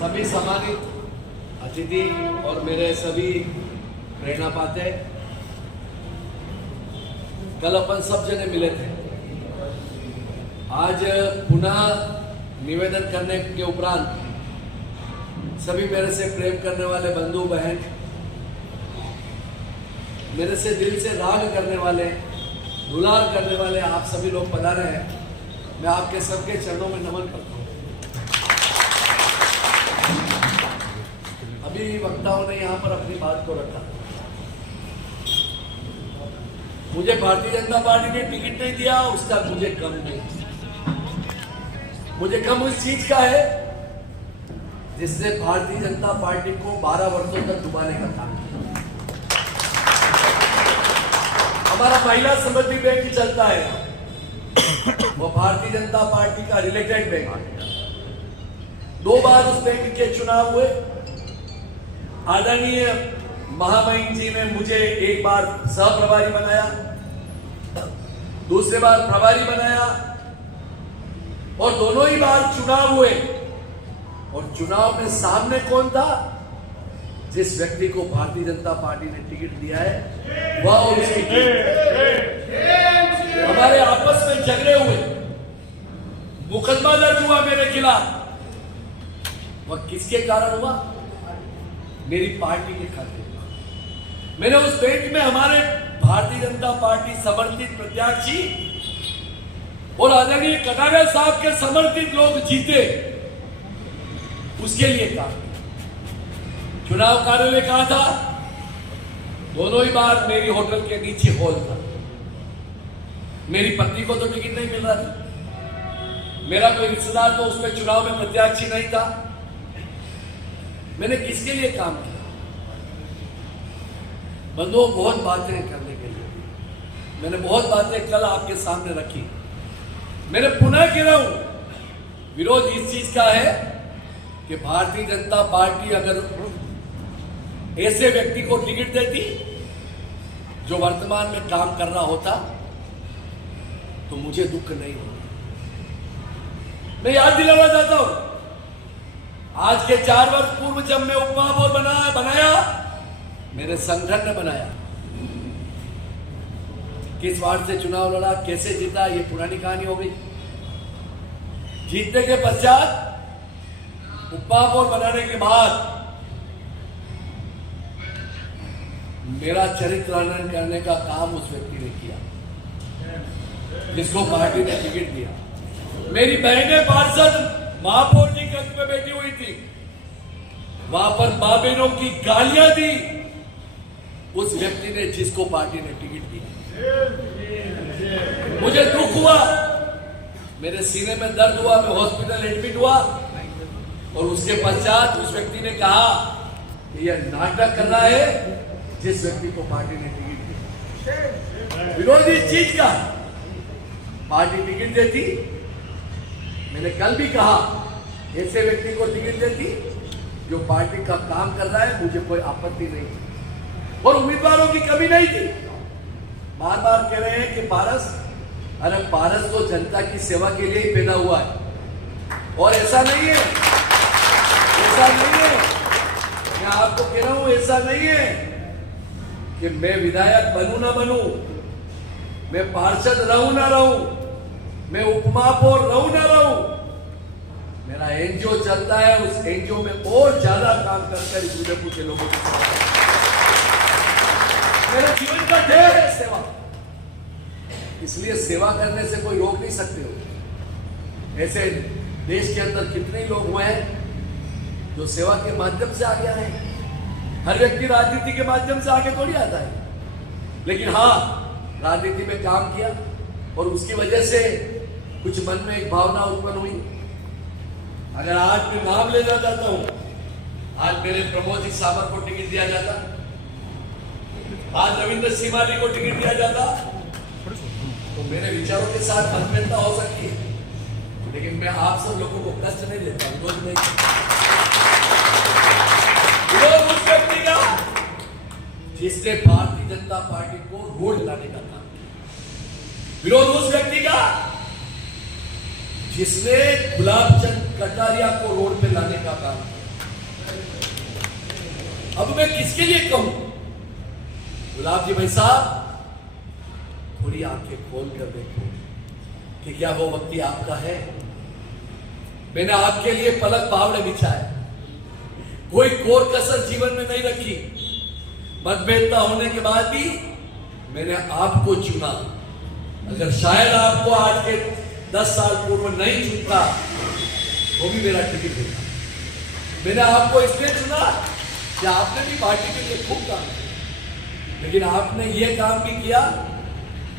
सभी सम्मानित अतिथि और मेरे सभी प्रेरणा पाते, कल अपन सब जने मिले थे। आज पुनः निवेदन करने के उपरांत सभी मेरे से प्रेम करने वाले बंधु बहन, मेरे से दिल से राग करने वाले, दुलार करने वाले आप सभी लोग पधारे हैं। मैं आपके सबके चरणों में नमन करता हूँ। अभी वक्ताओं ने यहाँ पर अपनी बात को रखा। मुझे भारतीय जनता पार्टी ने टिकट नहीं दिया, उसका मुझे गम नहीं। मुझे गम उस चीज का है जिससे भारतीय जनता पार्टी को 12 वर्षों तक डुबाने का काम किया। हमारा महिला समृद्धि बैंक चलता है, वो भारतीय जनता पार्टी का रिलेटेड बैंक। 2 बार उस बैंक के चुनाव हुए। आदरणीय महामहिम जी ने मुझे एक बार सह प्रभारी बनाया, दूसरे बार प्रभारी बनाया, और दोनों ही बार चुनाव हुए। और चुनाव में सामने कौन था? जिस व्यक्ति को भारतीय जनता पार्टी ने टिकट दिया है वह और उसकी हमारे आपस में झगड़े हुए, मुकदमा दर्ज हुआ मेरे खिलाफ। वह किसके कारण हुआ? मेरी पार्टी के खाते। मैंने उस बैंक में हमारे भारतीय जनता पार्टी समर्थित प्रत्याशी और आदरणीय कटारिया साहब के समर्थित लोग जीते, उसके लिए काम। चुनाव कार्यालय कहा था? दोनों ही बार मेरी होटल के नीचे हॉल था। मेरी पत्नी को तो टिकट नहीं मिल रहा था, मेरा कोई रिश्तेदार तो उसमें चुनाव में प्रत्याशी नहीं था। मैंने किसके लिए काम किया? बंधुओं, बहुत बातें करने के लिए मैंने बहुत बातें कल आपके सामने रखी। मैंने पुनः कह रहा हूं, विरोध इस चीज का है कि भारतीय जनता पार्टी अगर ऐसे व्यक्ति को टिकट देती जो वर्तमान में काम कर रहा होता तो मुझे दुख नहीं होता। मैं याद दिलाना चाहता हूं, आज के 4 वर्ष पूर्व जब मैं उप महापौर बनाया, मेरे संगठन ने बनाया। किस वार्ड से चुनाव लड़ा, कैसे जीता, ये पुरानी कहानी हो गई। जीतने के पश्चात उप महापौर बनाने के बाद मेरा चरित्र हनन करने का काम उस व्यक्ति ने किया जिसको पार्टी ने टिकट दिया। मेरी बहनें पार्षद महापौर जी कक्ष में बैठी हुई थी, वहां पर मां बहनों की गालियां दी उस व्यक्ति ने जिसको पार्टी ने टिकट दिया। मुझे दुख हुआ, मेरे सीने में दर्द हुआ, मैं हॉस्पिटल एडमिट हुआ, और उसके पश्चात उस व्यक्ति ने कहा कि यह नाटक कर रहा है जिस व्यक्ति को पार्टी ने टिकट दिया। विरोध इस चीज का, पार्टी टिकट देती, मैंने कल भी कहा, ऐसे व्यक्ति को टिकट देती जो पार्टी का काम कर रहा है, मुझे कोई आपत्ति नहीं थी और उम्मीदवारों की कमी नहीं थी। बार बार कह रहे हैं कि पारस, अरे पारस तो जनता की सेवा के लिए ही पैदा हुआ है, और ऐसा नहीं है, ऐसा नहीं है। मैं आपको कह रहा हूं, ऐसा नहीं है कि मैं विधायक बनूं ना बनूं, मैं पार्षद रहूं ना रहूं, मैं उपमहापौर रहूं ना रहूं, मेरा एनजीओ चलता है, उस एनजीओ में और ज्यादा काम करकर इस उदयपुर के लोगों की मेरे जीवन का ध्येय है सेवा। इसलिए सेवा करने से कोई रोक नहीं सकते हो। ऐसे देश के अंदर कितने लोग हुए हैं जो सेवा के माध्यम से आगे आए। हर व्यक्ति राजनीति के माध्यम से आगे थोड़ी आता है, लेकिन हाँ, राजनीति में काम किया और उसकी वजह से कुछ मन में एक भावना उत्पन्न हुई। अगर आज मैं नाम लेना चाहता हूं, आज मेरे प्रमोद जी साहब को टिकट दिया जाता, आज रविंद्र सीमाली को टिकट दिया जाता तो मेरे विचारों के साथ मतभेदता हो सकती है, लेकिन मैं आप सब लोगों को कष्ट नहीं देता, विरोध नहीं करता। विरोध उस व्यक्ति का जिसने भारतीय जनता पार्टी को रोड लाने का काम किया। विरोध उस व्यक्ति का जिसने गुलाबचंद कटारिया को रोड पे लाने का काम किया। अब मैं किसके लिए कहूं? गुलाब जी भाई साहब, थोड़ी आंखें खोल कर देखो कि क्या वो व्यक्ति आपका है। मैंने आपके लिए पलक बावड़े बिछाए, कोई कोर कसर जीवन में नहीं रखी। मतभेदता होने के बाद भी मैंने आपको चुना। अगर शायद आपको आज के 10 साल पूर्व नहीं चुनता तो भी मेरा टिकट देता। मैंने आपको इसलिए चुना कि आपने भी पार्टी के लिए खूब काम किया, लेकिन आपने ये काम भी किया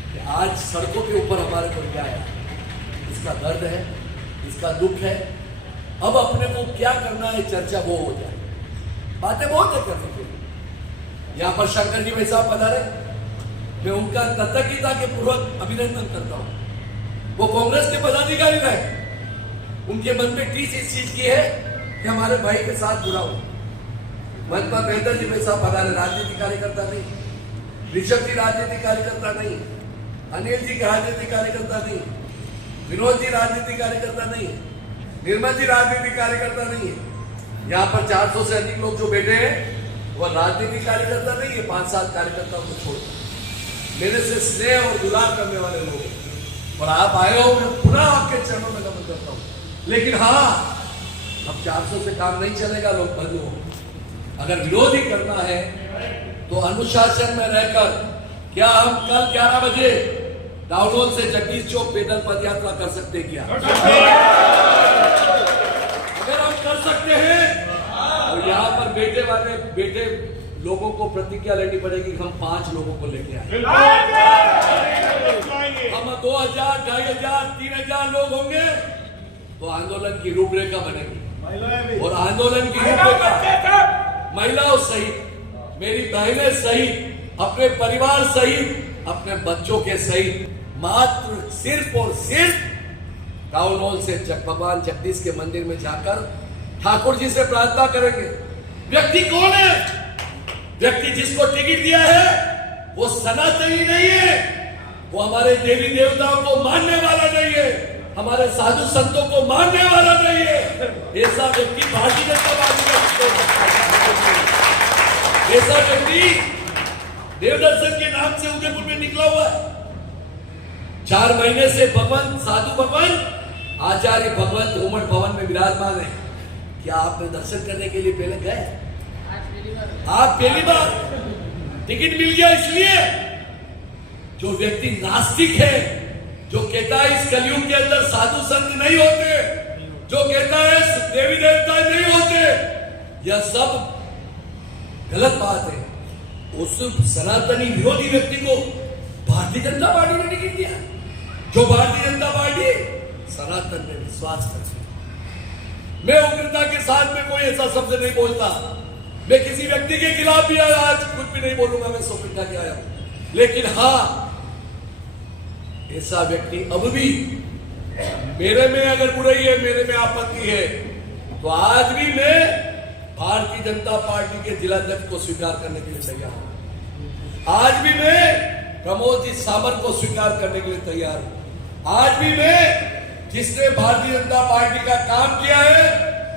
कि आज सड़कों के ऊपर हमारे को क्या है, इसका दर्द है, इसका दुख है। अब अपने को क्या करना है, चर्चा वो हो जाए। बातें बहुत है करने के लिए। यहां पर शंकर जी भाई साहब पधारे, मैं उनका कृतज्ञता के पूर्वक अभिनंदन करता हूं। वो कांग्रेस के पदाधिकारी रहे, उनके मन में टीस इस चीज की है कि हमारे भाई के साथ जुड़ा हो। मनपा बेहतर जी भाई साहब पधारे, राजनीतिक कार्यकर्ता नहीं, ऋषभ जी राजनीतिक कार्यकर्ता नहीं, अनिल जी राजनीतिक कार्यकर्ता नहीं, विनोद जी राजनीतिक कार्यकर्ता नहीं, निर्मल जी राजनीतिक कार्यकर्ता नहीं है। यहाँ पर 400 से अधिक लोग जो बैठे हैं वह राजनीतिक कार्यकर्ता नहीं है। 5-7 कार्यकर्ताओं को छोड़ मेरे से स्नेह और दुलार करने वाले लोग, और आप आए हो, मैं पुनः आपके चरणों में नमन करता हूं। लेकिन हाँ, अब 400 से काम नहीं चलेगा, लोग बंद हो। अगर विरोध ही करना है तो अनुशासन में रहकर, क्या हम कल 11 बजे डाउनलोड से जगदीश चौक पैदल पद यात्रा कर सकते हैं क्या? अगर हम कर सकते हैं तो यहाँ पर बैठे लोगों को प्रतिज्ञा लेनी पड़ेगी। हम 5 लोगों को लेके आए, हम 2000, 2500, 3000 लोग होंगे तो आंदोलन की रूपरेखा बनेगी। और आंदोलन की रूपरेखा महिलाओं सहित, मेरी बहनें सहित, अपने परिवार सहित, अपने बच्चों के सहित मात्र सिर्फ और सिर्फ टाउन हॉल से भगवान जगदीश के मंदिर में जाकर ठाकुर जी से प्रार्थना करेंगे। व्यक्ति कौन है? व्यक्ति जिसको टिकट दिया है वो सनातनी नहीं है, वो हमारे देवी देवताओं को मानने वाला नहीं है, हमारे साधु संतों को मानने वाला नहीं है। ऐसा व्यक्ति भारतीय जनता पार्टी का, ऐसा व्यक्ति देवदर्शन के नाम से उदयपुर में निकला हुआ है। 4 महीने से भगवंत, साधु भगवंत, आचार्य भगवंत उमड़ भवन में विराजमान है। क्या आपने दर्शन करने के लिए पहले गए? आप पहली बार टिकट मिल गया। इसलिए जो व्यक्ति नास्तिक है, जो कहता है इस कलयुग के अंदर साधु संत नहीं होते, जो कहता है देवी देवता नहीं होते, यह सब गलत बात है। उस सनातनी विरोधी व्यक्ति को भारतीय जनता पार्टी ने टिकट दिया, जो भारतीय जनता पार्टी सनातन में विश्वास करती है। मैं उग्रता के साथ में कोई ऐसा शब्द नहीं बोलता, मैं किसी व्यक्ति के खिलाफ भी आज कुछ भी नहीं बोलूंगा, मैं सोपिटा के आया हूं। लेकिन हाँ, ऐसा व्यक्ति अब भी मेरे में अगर बुराई है, मेरे में आपत्ति है, तो आज भी मैं भारतीय जनता पार्टी के जिलाध्यक्ष को स्वीकार करने के लिए तैयार हूं। आज भी मैं प्रमोद जी सामंत को स्वीकार करने के लिए तैयार हूं। आज भी मैं जिसने भारतीय जनता पार्टी का काम किया है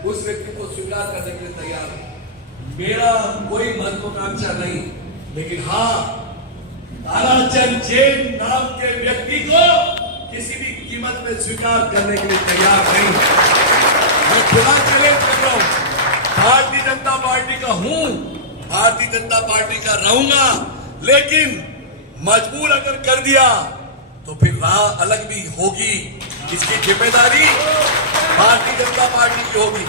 उस व्यक्ति को स्वीकार करने के लिए तैयार हूं। मेरा कोई महत्वाकांक्षा नहीं, लेकिन हाँ, ताराचंद जैन नाम के व्यक्ति को किसी भी कीमत में स्वीकार करने के लिए तैयार नहीं। मैं खुला चैलेंज कर रहा हूं, भारतीय जनता पार्टी का हूं, भारतीय जनता पार्टी का रहूंगा, लेकिन मजबूर अगर कर दिया तो फिर राह अलग भी होगी। इसकी जिम्मेदारी भारतीय जनता पार्टी की होगी।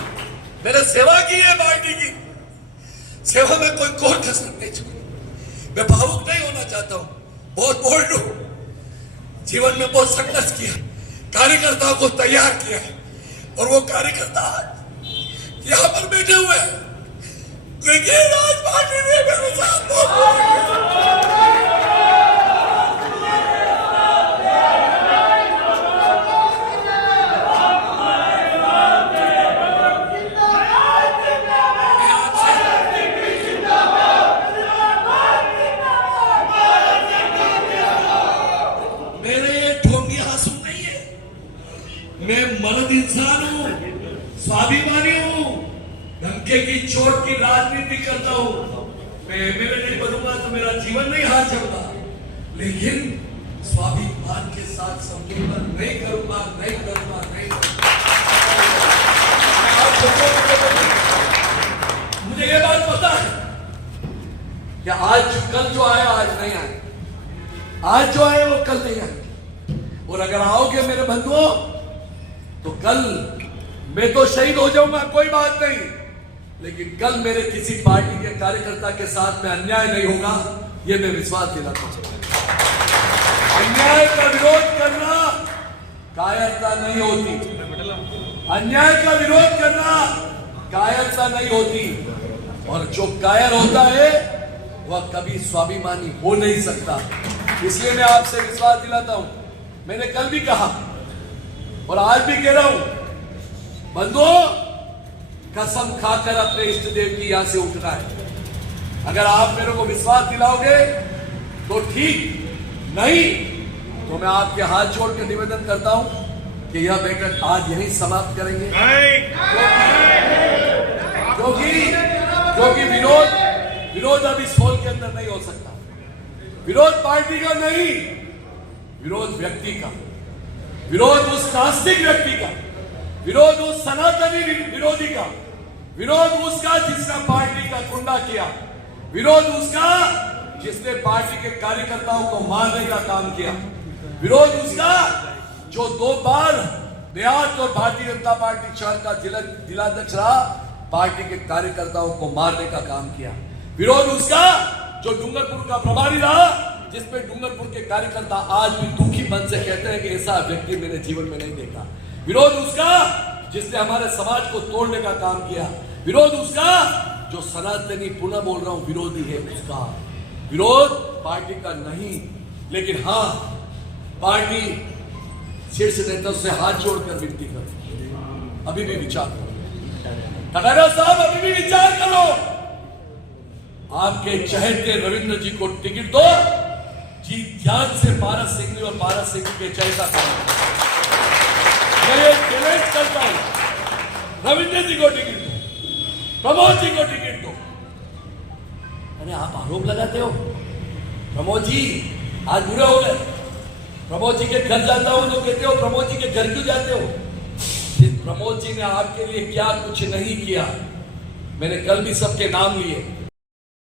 मैंने सेवा की है पार्टी की, सेवा में कोई कोर कसर नहीं छोड़ी। मैं भावुक नहीं होना चाहता हूं, बहुत बोल्ड हूं, जीवन में बहुत संघर्ष किया, कार्यकर्ताओं को तैयार किया, और वो कार्यकर्ता यहां पर बैठे हुए हैं, लेकिन आज पार्टी ने मेरे साथ बनता हूं, मैं एमएलए नहीं बनूंगा तो मेरा जीवन नहीं हाथ चलता, लेकिन स्वाभिमान के साथ समझौता नहीं करूंगा, नहीं करूंगा, नहीं करूंगा। मुझे ये बात पता है कि आज कल जो आए आज नहीं आए, आज जो आए वो कल नहीं आए, और अगर आओगे मेरे बंधुओं तो कल मैं तो शहीद हो जाऊंगा, कोई बात नहीं, लेकिन कल मेरे किसी पार्टी के कार्यकर्ता के साथ में अन्याय नहीं होगा, ये मैं विश्वास दिलाता हूं। अन्याय का विरोध करना कायरता नहीं होती, अन्याय का विरोध करना कायरता नहीं होती, और जो कायर होता है वह कभी स्वाभिमानी हो नहीं सकता। इसलिए मैं आपसे विश्वास दिलाता हूं, मैंने कल भी कहा और आज भी कह रहा हूं, बंधुओं कसम खाकर अपने इष्ट देव की यहां से उठना है। अगर आप मेरे को विश्वास दिलाओगे तो ठीक, नहीं तो मैं आपके हाथ जोड़ के निवेदन करता हूं कि यह बैठक आज यहीं समाप्त करेंगे, क्योंकि विरोध अब इस हॉल के अंदर नहीं हो सकता। विरोध पार्टी का नहीं, विरोध व्यक्ति का, विरोध उस नास्तिक व्यक्ति का, विरोध उस सनातनी विरोधी का, विरोध उसका जिसने पार्टी का गुंडा किया, विरोध उसका जिसने पार्टी के कार्यकर्ताओं को मारने का काम किया, विरोध उसका जो 2 बार देहात और भारतीय जनता पार्टी शहर का जिलाध्यक्ष रहा, पार्टी के कार्यकर्ताओं को मारने का काम किया, विरोध उसका जो डूंगरपुर का प्रभारी रहा, जिसपे डूंगरपुर के कार्यकर्ता आज भी दुखी मन से कहते हैं कि ऐसा व्यक्ति मैंने जीवन में नहीं देखा, विरोध उसका जिसने हमारे समाज को तोड़ने का काम किया, विरोध उसका जो सनातनी, पुनः बोल रहा हूं, विरोधी है उसका। विरोध पार्टी का नहीं, लेकिन हां पार्टी शीर्ष नेता से हाथ जोड़कर विनती करो, अभी भी विचार करो, कटारिया साहब अभी भी विचार करो, आपके चहेते रविंद्र जी को टिकट दो, जी जान से पारस सिंह और पारस सिंह के चहेता करो। मैं चैलेंज करता हूं, रविंद्र जी को टिकट दो, प्रमोद जी को टिकट दो। अरे आप आरोप लगाते हो, प्रमोद जी आज बुरे हो गए, प्रमोद जी के घर जाता हूं तो कहते हो प्रमोद जी के घर क्यों जाते हो? प्रमोद जी ने आपके लिए क्या कुछ नहीं किया, मैंने कल भी सबके नाम लिए,